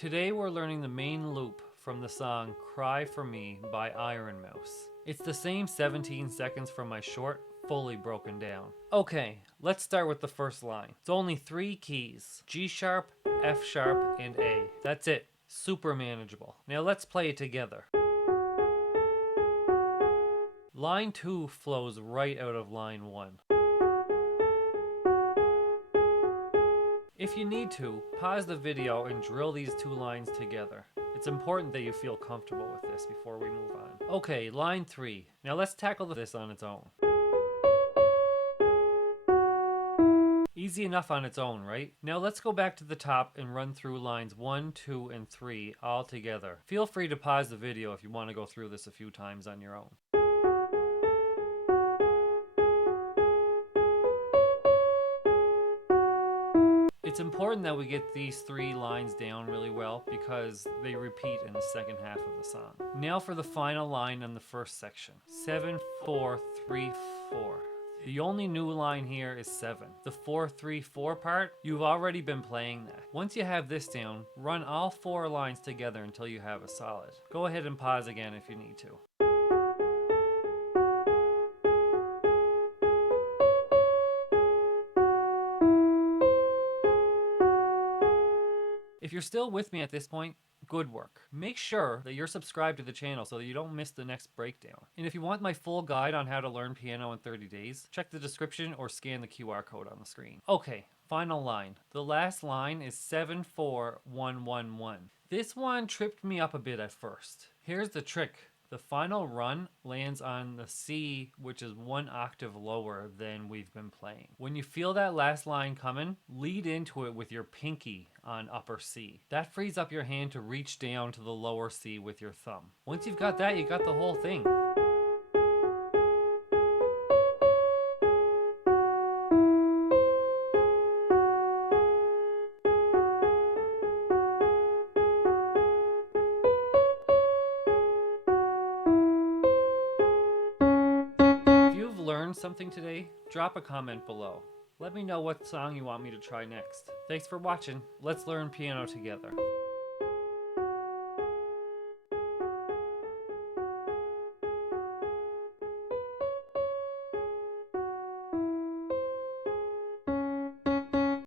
Today we're learning the main loop from the song Cry For Me by Ironmouse. It's the same 17 seconds from my short, fully broken down. Okay, let's start with the first line. It's only 3 keys: G sharp, F sharp, and A. That's it. Super manageable. Now let's play it together. Line 2 flows right out of line 1. If you need to, pause the video and drill these 2 lines together. It's important that you feel comfortable with this before we move on. Okay, line 3. Now let's tackle this on its own. Easy enough on its own, right? Now let's go back to the top and run through lines 1, 2, and 3 all together. Feel free to pause the video if you want to go through this a few times on your own. It's important that we get these 3 lines down really well because they repeat in the second half of the song. Now for the final line in the first section. 7, 4, 3, 4. The only new line here is 7. The 4, 3, 4 part, you've already been playing that. Once you have this down, run all 4 lines together until you have a solid. Go ahead and pause again if you need to. If you're still with me at this point, good work. Make sure that you're subscribed to the channel so that you don't miss the next breakdown. And if you want my full guide on how to learn piano in 30 days, check the description or scan the QR code on the screen. Okay, final line. The last line is 7, 4, 1, 1, 1. This one tripped me up a bit at first. Here's the trick. The final run lands on the C, which is 1 octave lower than we've been playing. When you feel that last line coming, lead into it with your pinky on upper C. That frees up your hand to reach down to the lower C with your thumb. Once you've got that, you got the whole thing. Learned something today? Drop a comment below. Let me know what song you want me to try next. Thanks for watching. Let's learn piano together.